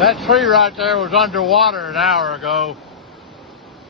That tree right there was underwater an hour ago.